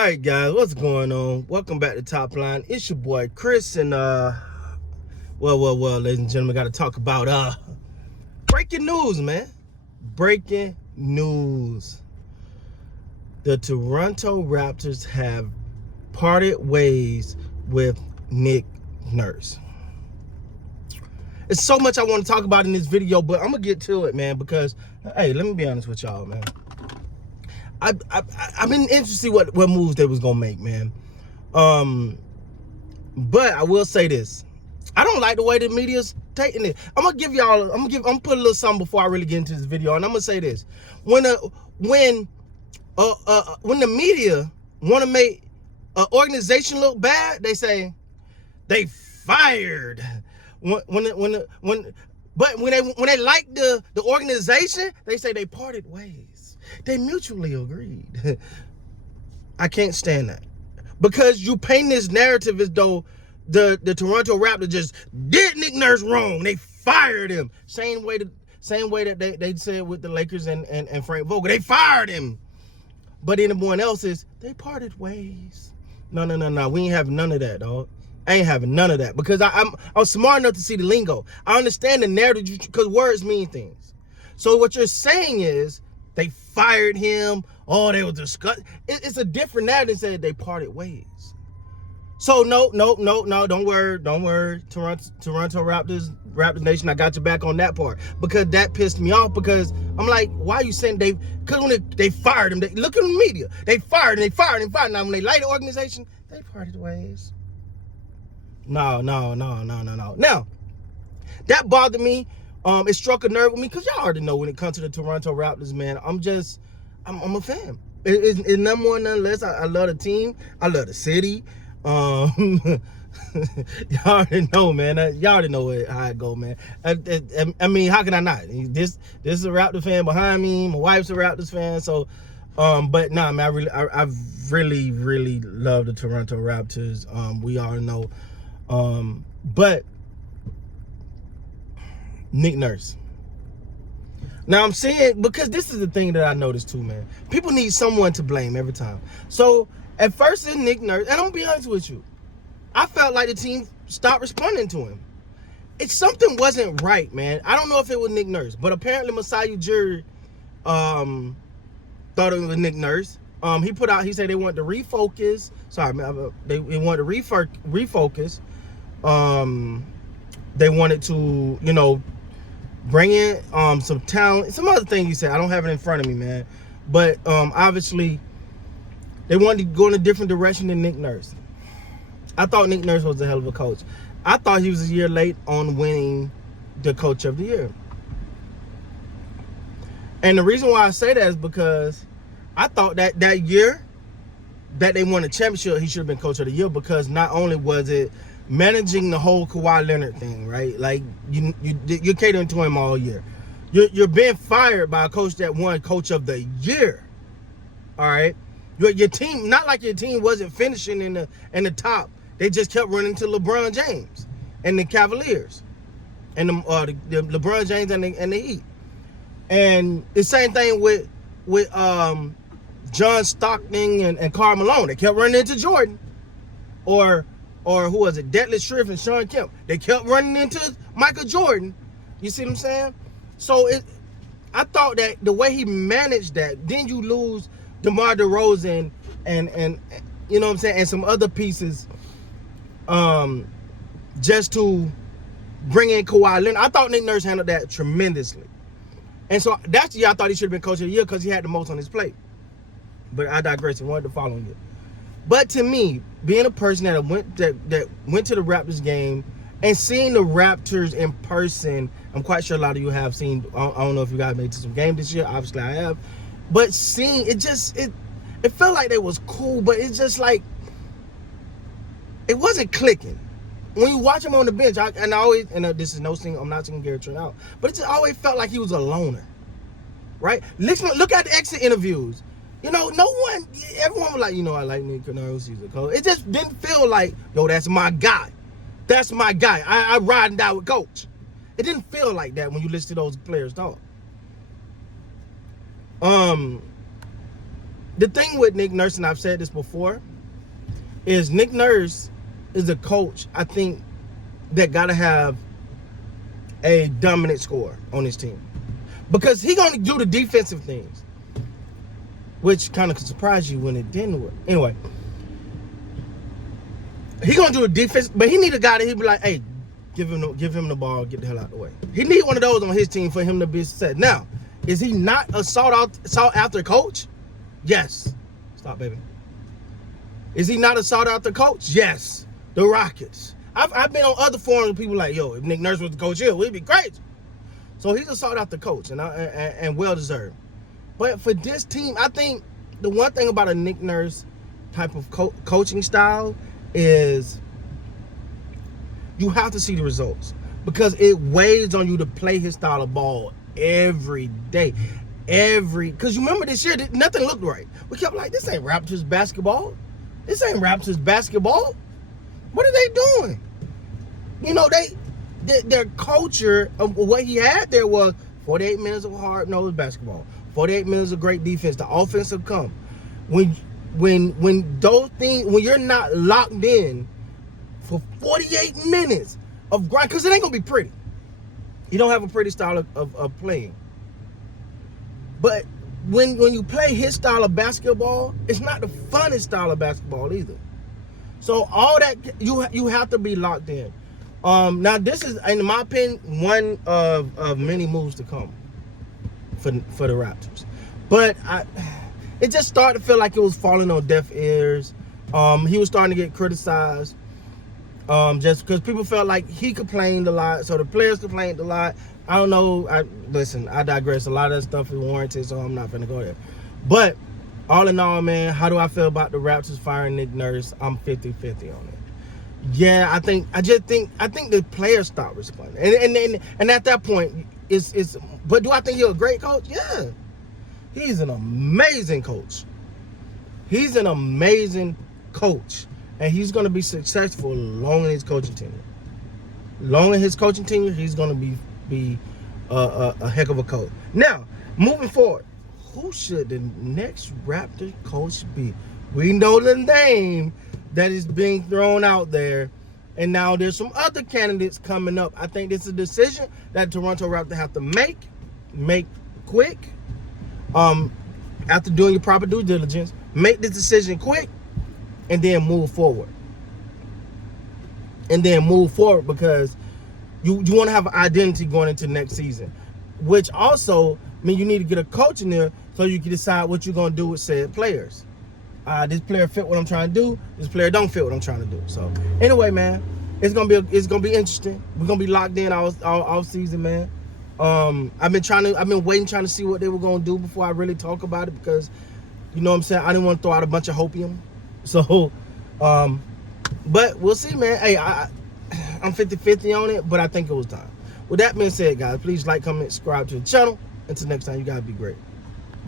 All right, guys, what's going on? Welcome back to Top Line. It's your boy Chris, and ladies and gentlemen, got to talk about breaking news, man. Breaking news. The Toronto Raptors have parted ways with Nick Nurse. It's so much I want to talk about in this video, but I'm gonna get to it, man. Because hey, let me be honest with y'all, man. I've been interested to see what moves they was gonna make, man. But I will say this: I don't like the way the media's taking it. I'm gonna put a little something before I really get into this video, and I'm gonna say this: when the media want to make an organization look bad, they say they fired. But when they like the organization, they say they parted ways. They mutually agreed. I can't stand that, because you paint this narrative as though the Toronto Raptors just did Nick Nurse wrong. They fired him. Same way that they said with the Lakers and Frank Vogel. They fired him. But anyone else is they parted ways. No. We ain't having none of that, dog. I ain't having none of that, because I'm smart enough to see the lingo. I understand the narrative, because words mean things. So what you're saying is they fired him. Oh, they were discussing. It's a different narrative than said they parted ways. So no. Don't worry. Toronto Raptors Nation, I got your back on that part, because that pissed me off. Because I'm like, why are you saying they? Because when they fired him, look at the media. They fired him. Now when they like the organization, they parted ways. No. Now, that bothered me. It struck a nerve with me, because y'all already know when it comes to the Toronto Raptors, man, I'm a fan. It's none more, none less. I love the team. I love the city. Y'all already know, man. Y'all already know how it go, man. I mean, how can I not? This is a Raptor fan behind me. My wife's a Raptors fan, so. But nah, man, I really love the Toronto Raptors. We all know. But Nick Nurse. Now I'm saying, because this is the thing that I noticed too, man. People need someone to blame every time. So at first it's Nick Nurse, and I'm gonna be honest with you, I felt like the team stopped responding to him. Something wasn't right, man. I don't know if it was Nick Nurse, but apparently Masai Ujiri thought it was Nick Nurse. He said they wanted to refocus. They wanted to refocus. They wanted to, bring in some talent. Some other thing he said. I don't have it in front of me, man. But obviously, they wanted to go in a different direction than Nick Nurse. I thought Nick Nurse was a hell of a coach. I thought he was a year late on winning the Coach of the Year. And the reason why I say that is because I thought that year that they won the championship, he should have been Coach of the Year, because not only was it managing the whole Kawhi Leonard thing, right? Like you're catering to him all year. You're being fired by a coach that won Coach of the Year. All right, your team, not like your team wasn't finishing in the top. They just kept running to LeBron James and the Cavaliers, and the LeBron James and the Heat. And the same thing with John Stockton and Karl Malone. They kept running into Jordan, or who was it? Detlef Schrempf and Sean Kemp. They kept running into Michael Jordan. You see what I'm saying? So I thought that the way he managed that, then you lose DeMar DeRozan and you know what I'm saying, and some other pieces, just to bring in Kawhi Leonard. I thought Nick Nurse handled that tremendously. And so that's the year I thought he should have been Coach of the Year, because he had the most on his plate. But I digress. I wanted the following year. But to me, being a person that went to the Raptors game and seeing the Raptors in person, I'm quite sure a lot of you have seen. I don't know if you guys made it to some game this year. Obviously, I have. But seeing it felt like they was cool, but it's just like it wasn't clicking. When you watch him on the bench, this is no single. I'm not singing Gary Trent out, but it just always felt like he was a loner, right? Look at the exit interviews. Everyone was like, I like Nick Nurse, he's a coach. It just didn't feel like, that's my guy. That's my guy. I ride and die with Coach. It didn't feel like that when you listen to those players talk. the thing with Nick Nurse, and I've said this before, is Nick Nurse is a coach, I think, that got to have a dominant scorer on his team. Because he going to do the defensive things, which kind of could surprise you when it didn't work. Anyway, he going to do a defense, but he need a guy that he be like, hey, give him the ball, get the hell out of the way. He need one of those on his team for him to be set. Now, is he not a sought after coach? Yes. Stop, baby. Is he not a sought after coach? Yes. The Rockets. I've been on other forums with people like, yo, if Nick Nurse was the coach here, we'd be great. So he's a sought after coach and well deserved. But for this team, I think the one thing about a Nick Nurse type of coaching style is you have to see the results, because it weighs on you to play his style of ball every day. Because you remember this year, nothing looked right. We kept like, this ain't Raptors basketball. This ain't Raptors basketball. What are they doing? You know, their culture of what he had there was 48 minutes of hard-nosed basketball, 48 minutes of great defense. The offense will come. When those things, when you're not locked in for 48 minutes of grind, because it ain't gonna be pretty. You don't have a pretty style of playing. But when you play his style of basketball, it's not the funnest style of basketball either. So all that, you have to be locked in. Now this is, in my opinion, one of many moves to come for the Raptors. But it just started to feel like it was falling on deaf ears. He was starting to get criticized. Just because people felt like he complained a lot, so the players complained a lot. I don't know. Listen, I digress. A lot of that stuff is warranted, so I'm not gonna go there. But all in all, man, how do I feel about the Raptors firing Nick Nurse? I'm 50-50 on it. Yeah, I think the players stopped responding, and at that point, it's. But do I think he's a great coach? Yeah, he's an amazing coach. He's an amazing coach. And he's going to be successful long in his coaching tenure. Long in his coaching tenure, he's going to be a heck of a coach. Now, moving forward, who should the next Raptor coach be? We know the name that is being thrown out there, and now there's some other candidates coming up. I think this is a decision that Toronto Raptors have to make quick. After doing your proper due diligence, make this decision quick. And then move forward. Because you want to have an identity going into next season. Which also means you need to get a coach in there so you can decide what you're going to do with said players. This player fit what I'm trying to do. This player don't fit what I'm trying to do. So anyway, man, it's gonna be interesting. We're gonna be locked in all season, man. I've been waiting, trying to see what they were gonna do before I really talk about it, because you know what I'm saying, I didn't want to throw out a bunch of hopium. So, but we'll see, man. Hey, I'm 50-50 on it, but I think it was time. With that being said, guys, please like, comment, subscribe to the channel. Until next time, you guys be great.